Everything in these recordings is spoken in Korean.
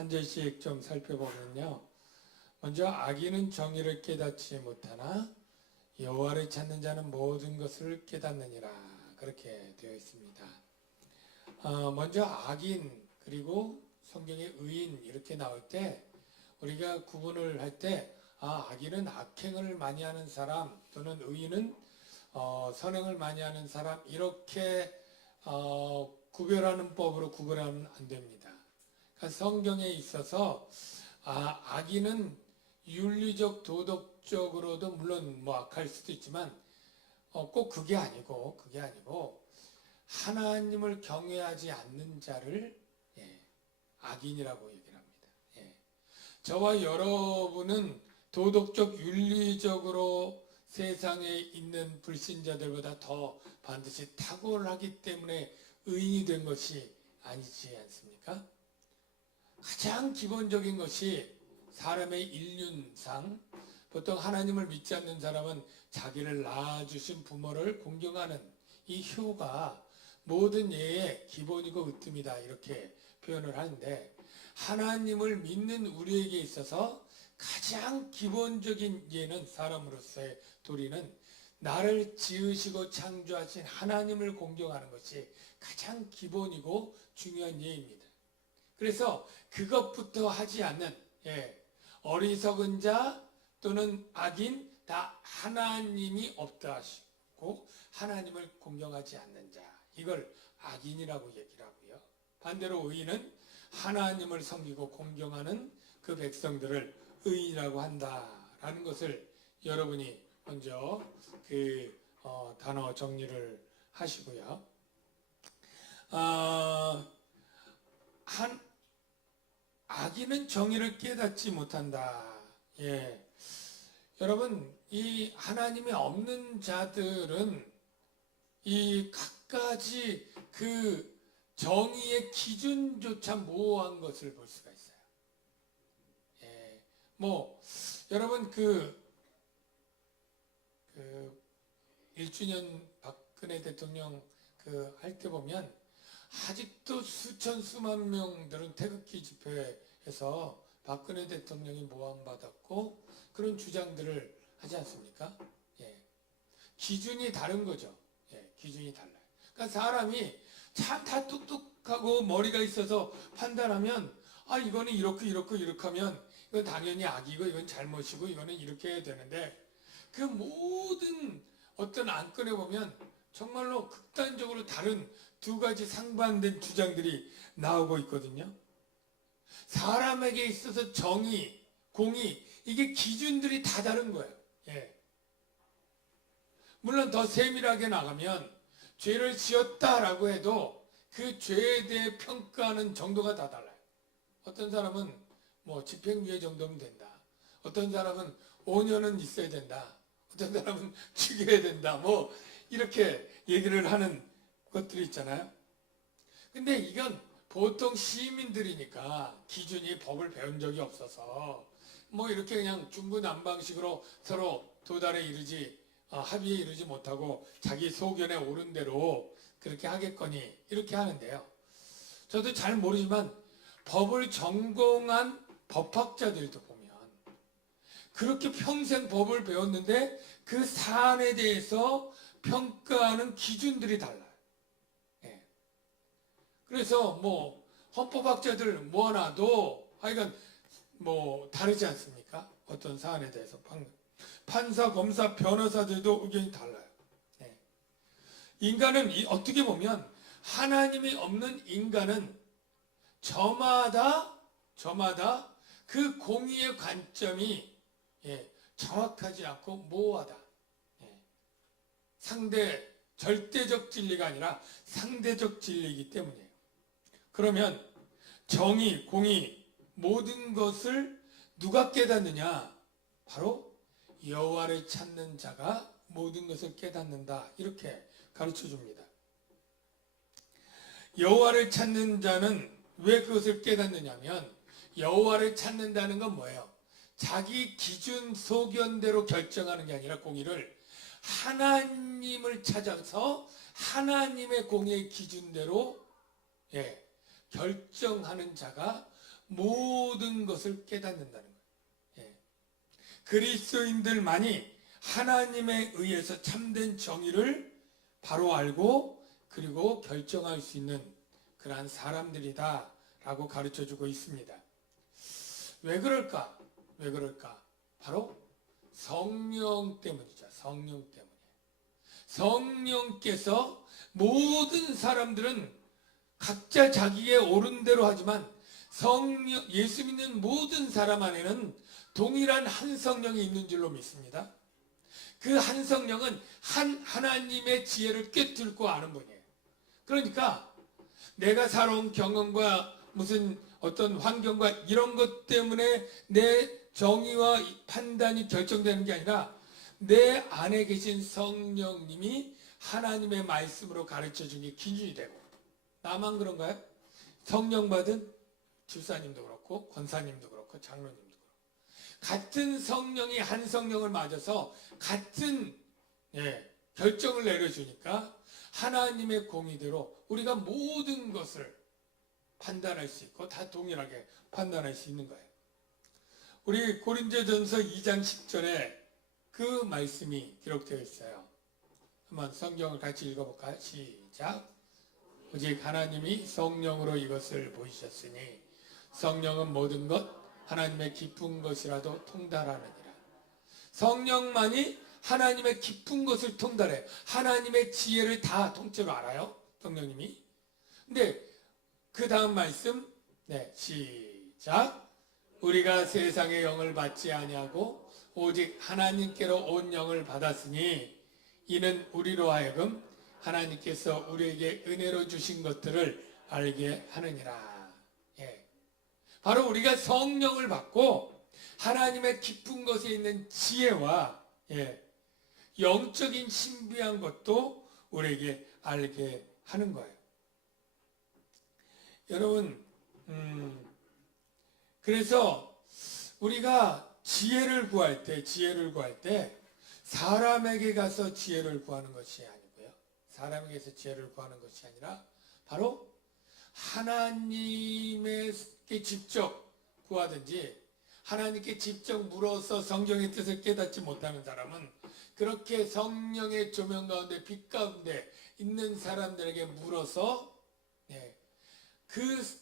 한 절씩 좀 살펴보면요. 먼저 악인은 정의를 깨닫지 못하나 여호와를 찾는 자는 모든 것을 깨닫느니라, 그렇게 되어 있습니다. 먼저 악인 그리고 성경에 의인 이렇게 나올 때 우리가 구분을 할 때 악인은 악행을 많이 하는 사람 또는 의인은 선행을 많이 하는 사람, 이렇게 구별하는 법으로 구별하면 안 됩니다. 그러니까 성경에 있어서 악인은 윤리적 도덕적으로도 물론 뭐 악할 수도 있지만 꼭 그게 아니고 하나님을 경외하지 않는 자를 악인이라고 얘기를 합니다. 저와 여러분은 도덕적 윤리적으로 세상에 있는 불신자들보다 더 반드시 탁월하기 때문에 의인이 된 것이 아니지 않습니까? 가장 기본적인 것이 사람의 인륜상, 보통 하나님을 믿지 않는 사람은 자기를 낳아주신 부모를 공경하는 이 효가 모든 예의 기본이고 으뜸이다, 이렇게 표현을 하는데, 하나님을 믿는 우리에게 있어서 가장 기본적인 예는, 사람으로서의 도리는 나를 지으시고 창조하신 하나님을 공경하는 것이 가장 기본이고 중요한 예입니다. 그래서 그것부터 하지 않는 어리석은 자 또는 악인 다 하나님이 없다 하시고 하나님을 공경하지 않는 자, 이걸 악인이라고 얘기를 하고요. 반대로 의인은 하나님을 섬기고 공경하는 그 백성들을 의인이라고 한다라는 것을 여러분이 먼저 그 단어 정리를 하시고요. 악인은 정의를 깨닫지 못한다. 여러분, 이 하나님이 없는 자들은 이 갖가지 그 정의의 기준조차 모호한 것을 볼 수가 있어요. 여러분 그 1주년 박근혜 대통령 할 때 보면 아직도 수만 명들은 태극기 집회에서 박근혜 대통령이 모함받았고 그런 주장들을 하지 않습니까? 기준이 다른 거죠. 기준이 달라요. 그러니까 사람이 참 다 똑똑하고 머리가 있어서 판단하면 이거는 이렇게 하면 이건 당연히 악이고 이건 잘못이고 이거는 이렇게 해야 되는데, 그 모든 어떤 안건에 보면 정말로 극단적으로 다른 두 가지 상반된 주장들이 나오고 있거든요. 사람에게 있어서 정의, 공의, 이게 기준들이 다 다른 거예요. 물론 더 세밀하게 나가면 죄를 지었다라고 해도 그 죄에 대해 평가하는 정도가 다 달라요. 어떤 사람은 집행유예 정도면 된다. 어떤 사람은 5년은 있어야 된다. 어떤 사람은 죽여야 된다. 이렇게 얘기를 하는 것들이 있잖아요. 근데 이건 보통 시민들이니까 기준이 법을 배운 적이 없어서 이렇게 그냥 중구난방식으로 서로 도달에 이르지 합의에 이르지 못하고 자기 소견에 옳은 대로 그렇게 하겠거니 이렇게 하는데요. 저도 잘 모르지만 법을 전공한 법학자들도 보면 그렇게 평생 법을 배웠는데 그 사안에 대해서 평가하는 기준들이 달라요. 그래서 헌법학자들 모아놔도 하여간 다르지 않습니까? 어떤 사안에 대해서 판사, 검사, 변호사들도 의견이 달라요. 인간은 어떻게 보면 하나님이 없는 인간은 저마다 그 공의의 관점이 정확하지 않고 모호하다. 절대적 진리가 아니라 상대적 진리이기 때문이에요. 그러면 정의, 공의, 모든 것을 누가 깨닫느냐? 바로 여호와를 찾는 자가 모든 것을 깨닫는다, 이렇게 가르쳐 줍니다. 여호와를 찾는 자는 왜 그것을 깨닫느냐면, 여호와를 찾는다는 건 뭐예요? 자기 기준 소견대로 결정하는 게 아니라 공의를 하나님을 찾아서 하나님의 공의의 기준대로 결정하는 자가 모든 것을 깨닫는다는 거예요. 예. 그리스도인들만이 하나님에 의해서 참된 정의를 바로 알고 그리고 결정할 수 있는 그러한 사람들이다 라고 가르쳐주고 있습니다. 왜 그럴까? 왜 그럴까? 바로 성령 때문이죠. 성령 때문에. 성령께서 모든 사람들은 각자 자기의 옳은 대로 하지만 예수 믿는 모든 사람 안에는 동일한 한 성령이 있는 줄로 믿습니다. 그 한 성령은 하나님의 지혜를 꿰뚫고 아는 분이에요. 그러니까 내가 살아온 경험과 무슨 어떤 환경과 이런 것 때문에 내 정의와 판단이 결정되는 게 아니라 내 안에 계신 성령님이 하나님의 말씀으로 가르쳐 준 게 기준이 되고, 나만 그런가요? 성령 받은 집사님도 그렇고 권사님도 그렇고 장로님도 그렇고 같은 성령이 한 성령을 맞아서 같은 결정을 내려주니까 하나님의 공의대로 우리가 모든 것을 판단할 수 있고 다 동일하게 판단할 수 있는 거예요. 우리 고린도전서 2장 10절에 그 말씀이 기록되어 있어요. 한번 성경을 같이 읽어볼까요? 시작. 오직 하나님이 성령으로 이것을 보이셨으니 성령은 모든 것 하나님의 깊은 것이라도 통달하느니라. 성령만이 하나님의 깊은 것을 통달해. 하나님의 지혜를 다 통째로 알아요. 성령님이. 근데 그 다음 말씀 시작. 우리가 세상의 영을 받지 아니하고 오직 하나님께로 온 영을 받았으니 이는 우리로 하여금 하나님께서 우리에게 은혜로 주신 것들을 알게 하느니라. 바로 우리가 성령을 받고 하나님의 깊은 것에 있는 지혜와 영적인 신비한 것도 우리에게 알게 하는 거예요. 여러분, 그래서 우리가 지혜를 구할 때 사람에게 가서 지혜를 구하는 것이 아니고요. 사람에게서 지혜를 구하는 것이 아니라 바로 하나님께 직접 구하든지 하나님께 직접 물어서 성경의 뜻을 깨닫지 못하는 사람은 그렇게 성령의 조명 가운데 빛 가운데 있는 사람들에게 물어서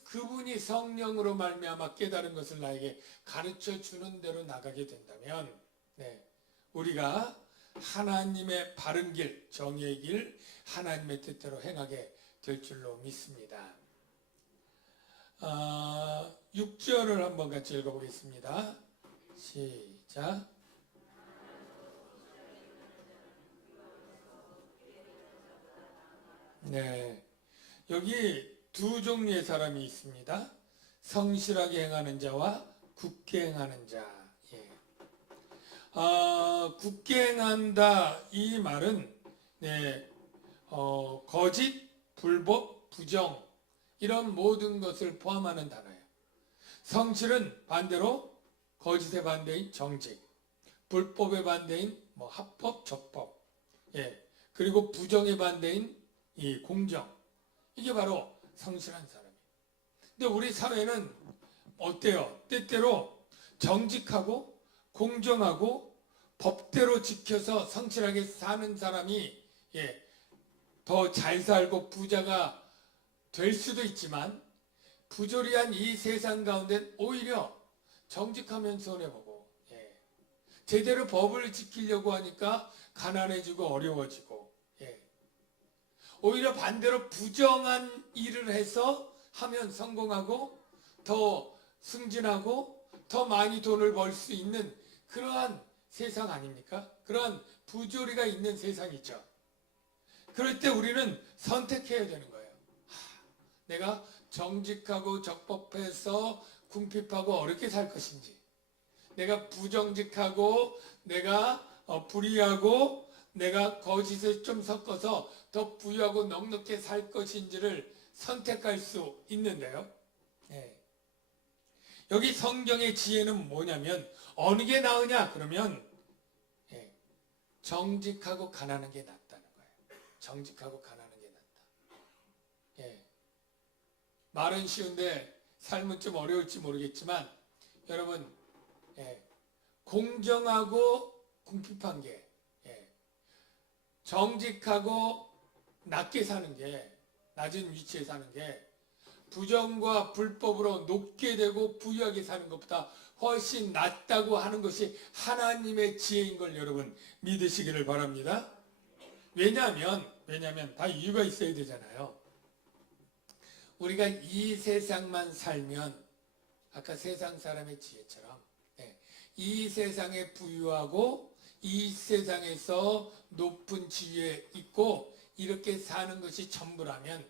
그분이 성령으로 말미암아 깨달은 것을 나에게 가르쳐 주는 대로 나가게 된다면 우리가 하나님의 바른 길, 정의의 길, 하나님의 뜻대로 행하게 될 줄로 믿습니다. 6절을 한번 같이 읽어보겠습니다. 시작. 여기 두 종류의 사람이 있습니다. 성실하게 행하는 자와 굳게 행하는 자. 굳게 행한다 이 말은 거짓, 불법, 부정 이런 모든 것을 포함하는 단어예요. 성실은 반대로 거짓의 반대인 정직, 불법의 반대인 합법, 적법, 그리고 부정의 반대인 이 공정. 이게 바로 성실한 사람이에요. 근데 우리 사회는 어때요? 때때로 정직하고 공정하고 법대로 지켜서 성실하게 사는 사람이 더 잘 살고 부자가 될 수도 있지만 부조리한 이 세상 가운데 오히려 정직하면 손해보고 제대로 법을 지키려고 하니까 가난해지고 어려워지고 오히려 반대로 부정한 일을 해서 하면 성공하고 더 승진하고 더 많이 돈을 벌 수 있는 그러한 세상 아닙니까? 그러한 부조리가 있는 세상이죠. 그럴 때 우리는 선택해야 되는 거예요. 내가 정직하고 적법해서 궁핍하고 어렵게 살 것인지, 내가 부정직하고 내가 불의하고 내가 거짓을 좀 섞어서 더 부유하고 넉넉히 살 것인지를 선택할 수 있는데요. 여기 성경의 지혜는 뭐냐면 어느 게 나으냐 그러면 정직하고 가난한 게 낫다는 거예요. 정직하고 가난한 게 낫다. 말은 쉬운데 삶은 좀 어려울지 모르겠지만 여러분, 공정하고 궁핍한 게, 정직하고 낮게 사는 게, 낮은 위치에 사는 게 부정과 불법으로 높게 되고 부유하게 사는 것보다 훨씬 낫다고 하는 것이 하나님의 지혜인 걸 여러분 믿으시기를 바랍니다. 왜냐하면 다 이유가 있어야 되잖아요. 우리가 이 세상만 살면 아까 세상 사람의 지혜처럼 이 세상에 부유하고 이 세상에서 높은 지위에 있고 이렇게 사는 것이 전부라면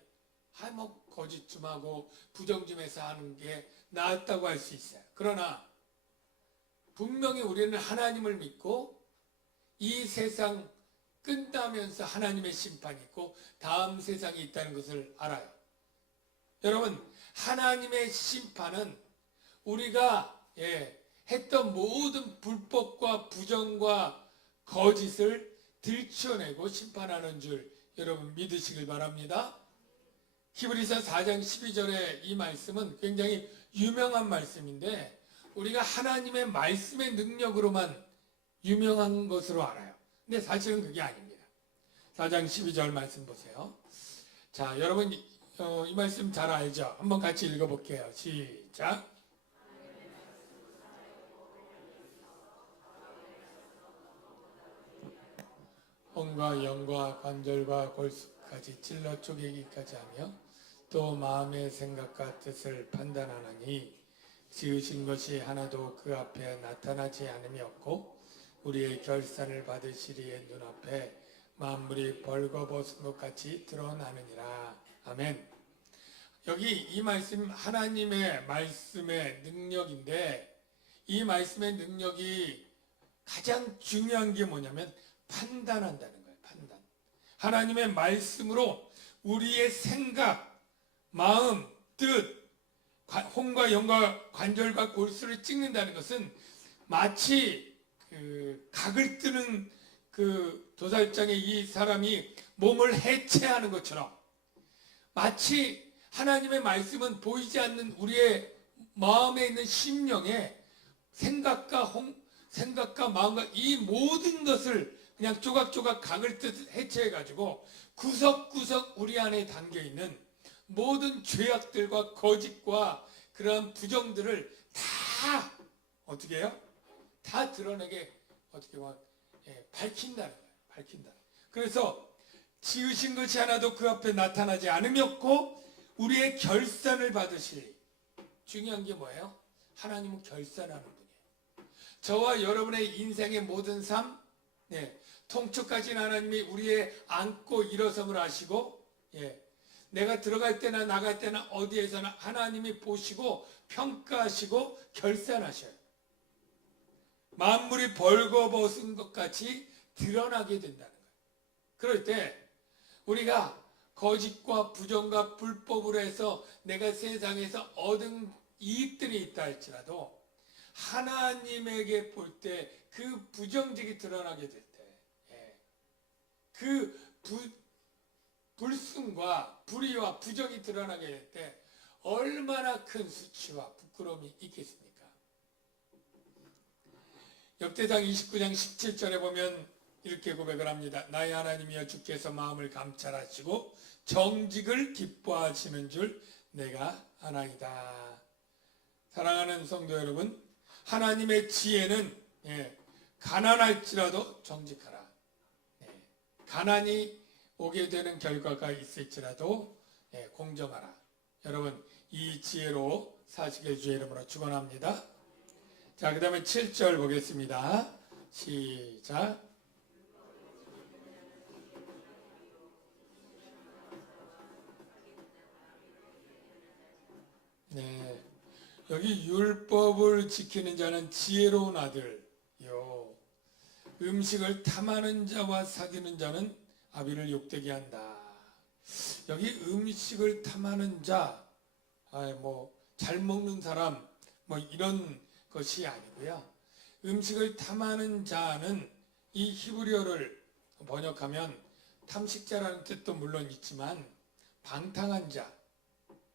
뭐 거짓 좀 하고 부정 좀 해서 하는 게 낫다고 할 수 있어요. 그러나 분명히 우리는 하나님을 믿고 이 세상 끝나면서 하나님의 심판이 있고 다음 세상이 있다는 것을 알아요. 여러분, 하나님의 심판은 우리가 했던 모든 불법과 부정과 거짓을 들춰내고 심판하는 줄 여러분 믿으시길 바랍니다. 히브리서 4장 12절의 이 말씀은 굉장히 유명한 말씀인데 우리가 하나님의 말씀의 능력으로만 유명한 것으로 알아요. 근데 사실은 그게 아닙니다. 4장 12절 말씀 보세요. 자, 여러분 이 말씀 잘 알죠? 한번 같이 읽어볼게요. 시작. 혼과 영과 관절과 골수까지 찔러 쪼개기까지 하며 또 마음의 생각과 뜻을 판단하나니 지으신 것이 하나도 그 앞에 나타나지 않음이 없고 우리의 결산을 받으시리의 눈앞에 만물이 벌거벗은 것 같이 드러나느니라. 아멘. 여기 이 말씀 하나님의 말씀의 능력인데 이 말씀의 능력이 가장 중요한 게 뭐냐면 판단한다는 거예요. 판단. 하나님의 말씀으로 우리의 생각, 마음, 뜻, 혼과 영과 관절과 골수를 찍는다는 것은 마치 각을 뜨는 그 도살장에 이 사람이 몸을 해체하는 것처럼 마치 하나님의 말씀은 보이지 않는 우리의 마음에 있는 심령에 생각과 마음과 이 모든 것을 그냥 조각조각 각을 뜨듯 해체해가지고 구석구석 우리 안에 담겨있는 모든 죄악들과 거짓과 그런 부정들을 다 어떻게 해요? 다 드러내게 어떻게 보면 밝힌다는 거예요. 밝힌다. 그래서 지으신 것이 하나도 그 앞에 나타나지 않음이 없고 우리의 결산을 받으실. 중요한 게 뭐예요? 하나님은 결산하는 분이에요. 저와 여러분의 인생의 모든 삶, 통촉하신 하나님이 우리의 안고 일어섬을 아시고, 내가 들어갈 때나 나갈 때나 어디에서나 하나님이 보시고 평가하시고 결산하셔요. 만물이 벌거벗은 것 같이 드러나게 된다는 거예요. 그럴 때 우리가 거짓과 부정과 불법으로 해서 내가 세상에서 얻은 이익들이 있다 할지라도 하나님에게 볼 때 그 부정직이 드러나게 될 때, 그 불순과 불의와 부정이 드러나게 될 때 얼마나 큰 수치와 부끄러움이 있겠습니까? 역대상 29장 17절에 보면 이렇게 고백을 합니다. 나의 하나님이여 주께서 마음을 감찰하시고 정직을 기뻐하시는 줄 내가 아나이다. 사랑하는 성도 여러분, 하나님의 지혜는 가난할지라도 정직하라. 가난이 오게 되는 결과가 있을지라도 공정하라. 여러분 이 지혜로 사시길 주의 이름으로 축원합니다. 자, 그 다음에 7절 보겠습니다. 시작. 여기 율법을 지키는 자는 지혜로운 아들요, 음식을 탐하는 자와 사귀는 자는 아비를 욕되게 한다. 여기 음식을 탐하는 자, 잘 먹는 사람, 이런 것이 아니고요. 음식을 탐하는 자는 이 히브리어를 번역하면 탐식자라는 뜻도 물론 있지만 방탕한 자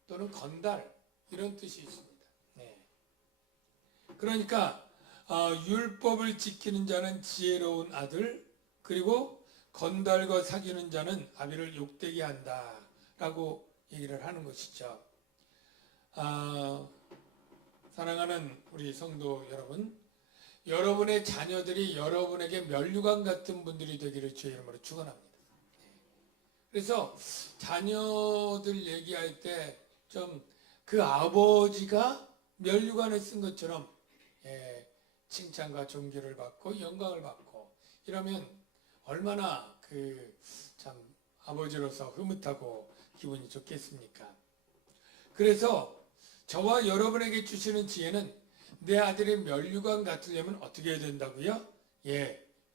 또는 건달, 이런 뜻이 있습니다. 네. 그러니까 율법을 지키는 자는 지혜로운 아들, 그리고 건달과 사귀는 자는 아비를 욕되게 한다라고 얘기를 하는 것이죠. 사랑하는 우리 성도 여러분, 여러분의 자녀들이 여러분에게 면류관 같은 분들이 되기를 주의 이름으로 축원합니다. 그래서 자녀들 얘기할 때 좀 그 아버지가 면류관을 쓴 것처럼 칭찬과 존귀를 받고 영광을 받고 이러면 얼마나 참 아버지로서 흐뭇하고 기분이 좋겠습니까? 그래서 저와 여러분에게 주시는 지혜는 내 아들의 면류관 같으려면 어떻게 해야 된다고요?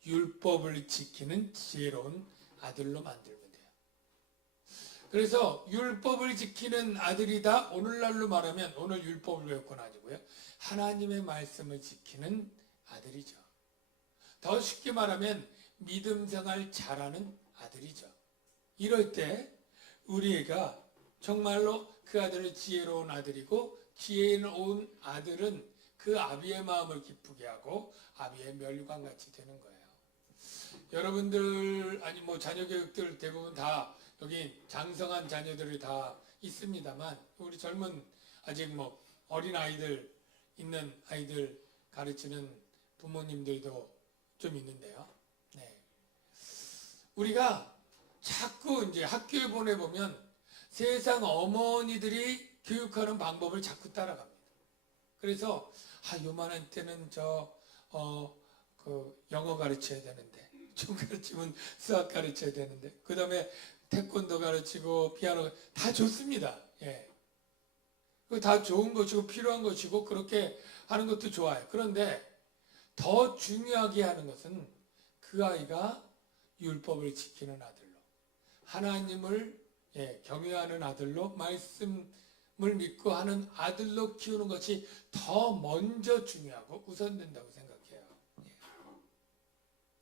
율법을 지키는 지혜로운 아들로 만들면 돼요. 그래서 율법을 지키는 아들이다. 오늘날로 말하면 오늘 율법을 외웠건 아니고요. 하나님의 말씀을 지키는 아들이죠. 더 쉽게 말하면 믿음 생활 잘하는 아들이죠. 이럴 때 우리 애가 정말로 그 아들은 지혜로운 아들이고 지혜로운 아들은 그 아비의 마음을 기쁘게 하고 아비의 면류관 같이 되는 거예요. 여러분들 아니 자녀 교육들 대부분 다 여기 장성한 자녀들이 다 있습니다만 우리 젊은 아직 어린 아이들 있는 아이들 가르치는 부모님들도 좀 있는데요. 네. 우리가 자꾸 이제 학교에 보내보면 세상 어머니들이 교육하는 방법을 자꾸 따라갑니다. 그래서 요만한 때는 영어 가르쳐야 되는데 좀 가르치면 수학 가르쳐야 되는데 그 다음에 태권도 가르치고 피아노 다 좋습니다. 다 좋은 것이고 필요한 것이고 그렇게 하는 것도 좋아요. 그런데 더 중요하게 하는 것은 그 아이가 율법을 지키는 아들로 하나님을 경외하는 아들로 말씀을 믿고 하는 아들로 키우는 것이 더 먼저 중요하고 우선된다고 생각해요.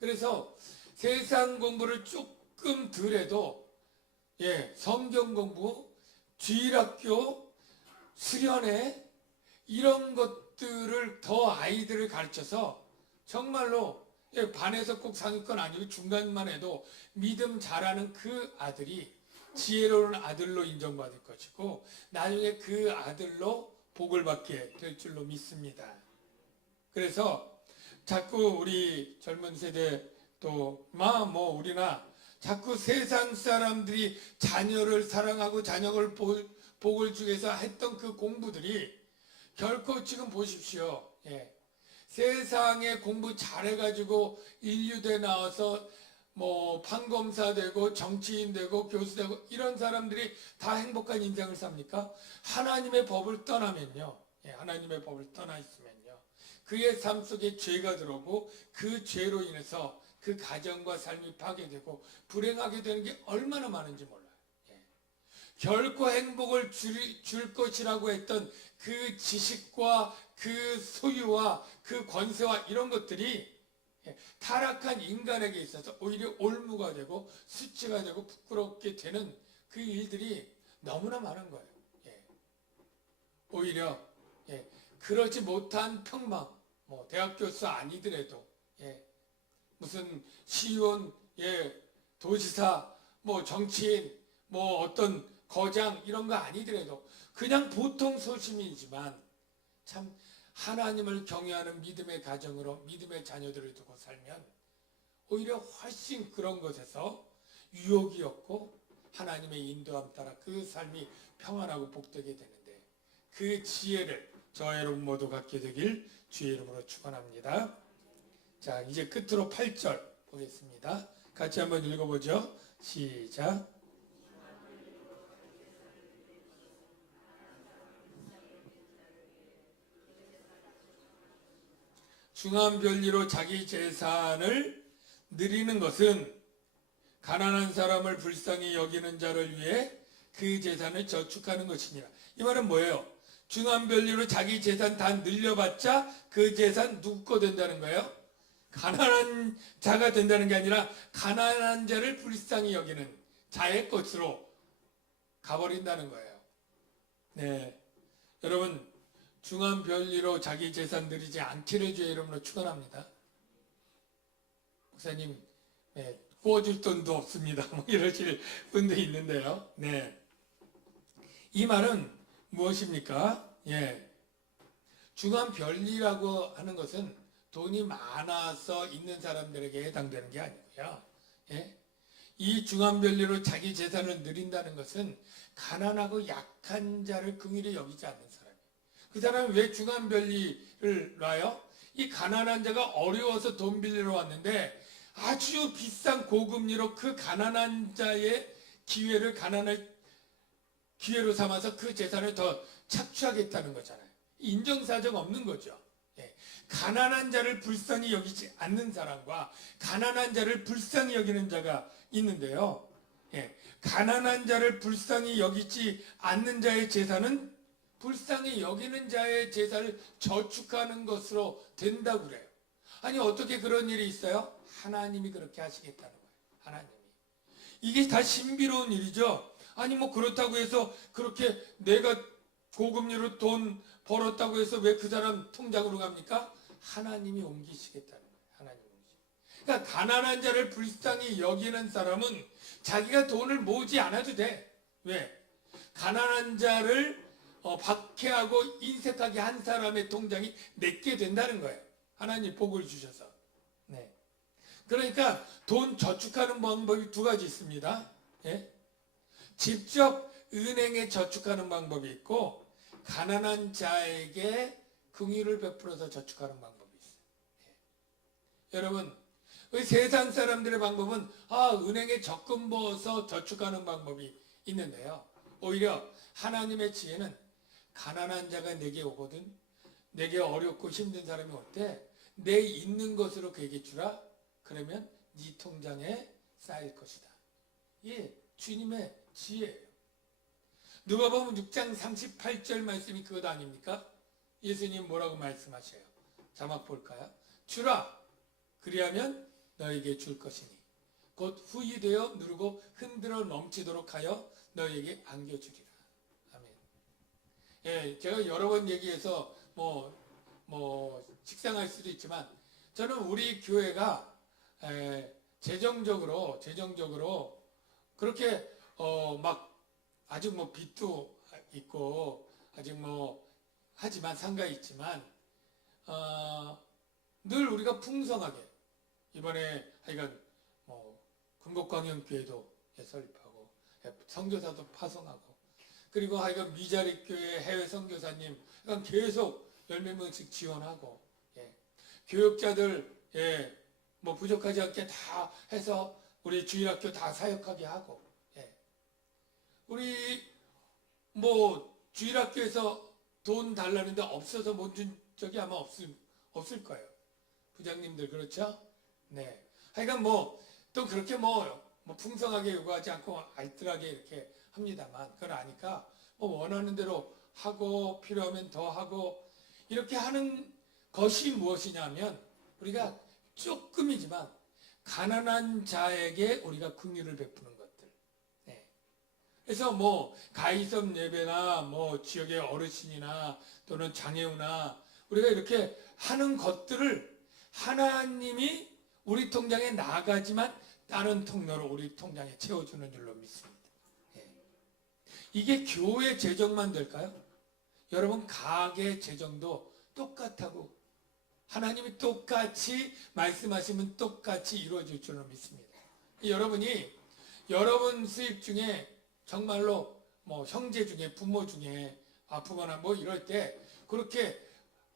그래서 세상 공부를 조금 덜 해도 성경 공부, 주일학교, 수련회 이런 것들을 더 아이들을 가르쳐서 정말로 반에서 꼭 상위권 아니고 중간만 해도 믿음 잘하는 그 아들이 지혜로운 아들로 인정받을 것이고 나중에 그 아들로 복을 받게 될 줄로 믿습니다. 그래서 자꾸 우리 젊은 세대 또 우리나 자꾸 세상 사람들이 자녀를 사랑하고 자녀를 복을 주기 위해서 했던 그 공부들이 결코 지금 보십시오. 세상에 공부 잘해가지고 인류대 나와서 판검사 되고 정치인 되고 교수 되고 이런 사람들이 다 행복한 인생을 삽니까? 하나님의 법을 떠나면요. 하나님의 법을 떠나 있으면요. 그의 삶 속에 죄가 들어오고 그 죄로 인해서 그 가정과 삶이 파괴되고 불행하게 되는 게 얼마나 많은지 몰라요. 결코 행복을 줄 것이라고 했던 그 지식과 그 소유와 그 권세와 이런 것들이 타락한 인간에게 있어서 오히려 올무가 되고 수치가 되고 부끄럽게 되는 그 일들이 너무나 많은 거예요. 오히려 그러지 못한 평망, 대학 교수 아니더라도 무슨 시의원, 도지사, 정치인, 어떤 거장 이런 거 아니더라도 그냥 보통 소시민이지만 참 하나님을 경외하는 믿음의 가정으로 믿음의 자녀들을 두고 살면 오히려 훨씬 그런 것에서 유혹이 없고 하나님의 인도함 따라 그 삶이 평안하고 복되게 되는데 그 지혜를 저와 여러분 모두 갖게 되길 주의 이름으로 축원합니다. 자, 이제 끝으로 8절 보겠습니다. 같이 한번 읽어보죠. 시작. 중한 별리로 자기 재산을 누리는 것은 가난한 사람을 불쌍히 여기는 자를 위해 그 재산을 저축하는 것이니라. 이 말은 뭐예요? 중한 별리로 자기 재산 다 늘려봤자 그 재산 누구 거 된다는 거예요? 가난한 자가 된다는 게 아니라 가난한 자를 불쌍히 여기는 자의 것으로 가버린다는 거예요. 네. 여러분, 중한 별리로 자기 재산 드리지 않기를 주의 이름으로 축원합니다. 목사님, 네, 구워줄 돈도 없습니다. 뭐 이러실 분도 있는데요. 네. 이 말은 무엇입니까? 예. 중한 별리라고 하는 것은 돈이 많아서 있는 사람들에게 해당되는 게 아니고요. 예. 이 중한 별리로 자기 재산을 누린다는 것은 가난하고 약한 자를 긍휼히 여기지 않는 사람이에요. 그 사람은 왜 중한 별리를 놔요? 이 가난한 자가 어려워서 돈 빌리러 왔는데 아주 비싼 고금리로 그 가난한 자의 기회를 가난을 기회로 삼아서 그 재산을 더 착취하겠다는 거잖아요. 인정사정 없는 거죠. 예. 가난한 자를 불쌍히 여기지 않는 사람과 가난한 자를 불쌍히 여기는 자가 있는데요. 예. 가난한 자를 불쌍히 여기지 않는 자의 재산은 불쌍히 여기는 자의 재산을 저축하는 것으로 된다고 그래요. 아니 어떻게 그런 일이 있어요? 하나님이 그렇게 하시겠다는 거예요. 하나님이. 이게 다 신비로운 일이죠. 아니 뭐 그렇다고 해서 그렇게 내가 고금리로 돈 벌었다고 해서 왜 그 사람 통장으로 갑니까? 하나님이 옮기시겠다는 거예요. 하나님이 옮기시겠다. 그러니까 가난한 자를 불쌍히 여기는 사람은 자기가 돈을 모으지 않아도 돼. 왜? 가난한 자를 박해하고 인색하게 한 사람의 통장이 내게 된다는 거예요. 하나님 복을 주셔서. 네. 그러니까 돈 저축하는 방법이 두 가지 있습니다. 예? 직접 은행에 저축하는 방법이 있고 가난한 자에게 긍휼을 베풀어서 저축하는 방법이 있어요. 예. 여러분, 세상 사람들의 방법은 은행에 적금 부어서 저축하는 방법이 있는데요. 오히려 하나님의 지혜는 가난한 자가 내게 오거든 내게 어렵고 힘든 사람이 올 때 내 있는 것으로 그에게 주라. 그러면 네 통장에 쌓일 것이다. 예, 주님의 지혜예요. 누가복음 6장 38절 말씀이 그것 아닙니까? 예수님 뭐라고 말씀하셔요? 자막 볼까요? 주라. 그리하면 너에게 줄 것이니 곧 후유되어 누르고 흔들어 넘치도록 하여 너에게 안겨주리라. 아멘. 예, 제가 여러 번 얘기해서 식상할 수도 있지만 저는 우리 교회가 재정적으로 그렇게 막 아직 빚도 있고 아직 하지만 상가 있지만 늘 우리가 풍성하게 이번에 하여간 금곡광영교회도 설립하고 선교사도 파송하고 그리고 하여간 미자리 교회 해외 선교사님 계속 10몇 명씩 지원하고 교육자들 부족하지 않게 다 해서 우리 주일학교 다 사역하게 하고 우리 주일학교에서 돈 달라는데 없어서 못 준 적이 아마 없을 거예요. 부장님들 그렇죠? 네. 하여간 또 그렇게 풍성하게 요구하지 않고 알뜰하게 이렇게 합니다만 그걸 아니까 원하는 대로 하고 필요하면 더 하고 이렇게 하는 것이 무엇이냐면 우리가 조금이지만 가난한 자에게 우리가 긍휼을 베푸는 것들. 네. 그래서 가이섬 예배나 지역의 어르신이나 또는 장애우나 우리가 이렇게 하는 것들을 하나님이 우리 통장에 나가지만 다른 통로로 우리 통장에 채워주는 줄로 믿습니다. 네. 이게 교회 재정만 될까요? 여러분 가게 재정도 똑같다고 하나님이 똑같이 말씀하시면 똑같이 이루어질 줄로 믿습니다. 여러분이 여러분 수입 중에 정말로 형제 중에 부모 중에 아프거나 이럴 때 그렇게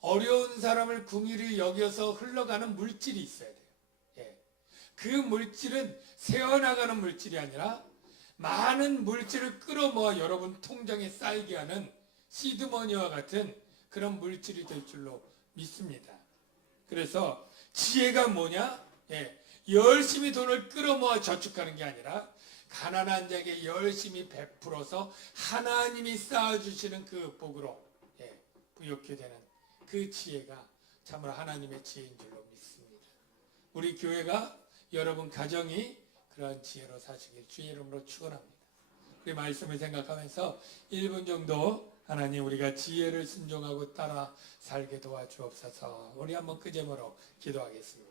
어려운 사람을 긍휼히 여겨서 흘러가는 물질이 있어야 돼요. 예. 그 물질은 새어나가는 물질이 아니라 많은 물질을 끌어모아 여러분 통장에 쌓이게 하는 시드머니와 같은 그런 물질이 될 줄로 믿습니다. 그래서 지혜가 뭐냐? 열심히 돈을 끌어모아 저축하는 게 아니라 가난한 자에게 열심히 베풀어서 하나님이 쌓아주시는 그 복으로 부욕해 되는 그 지혜가 참으로 하나님의 지혜인 줄로 믿습니다. 우리 교회가 여러분 가정이 그러한 지혜로 사시길 주의 이름으로 축원합니다. 우리 말씀을 생각하면서 1분 정도 하나님 우리가 지혜를 순종하고 따라 살게 도와주옵소서. 우리 한번 그 점으로 기도하겠습니다.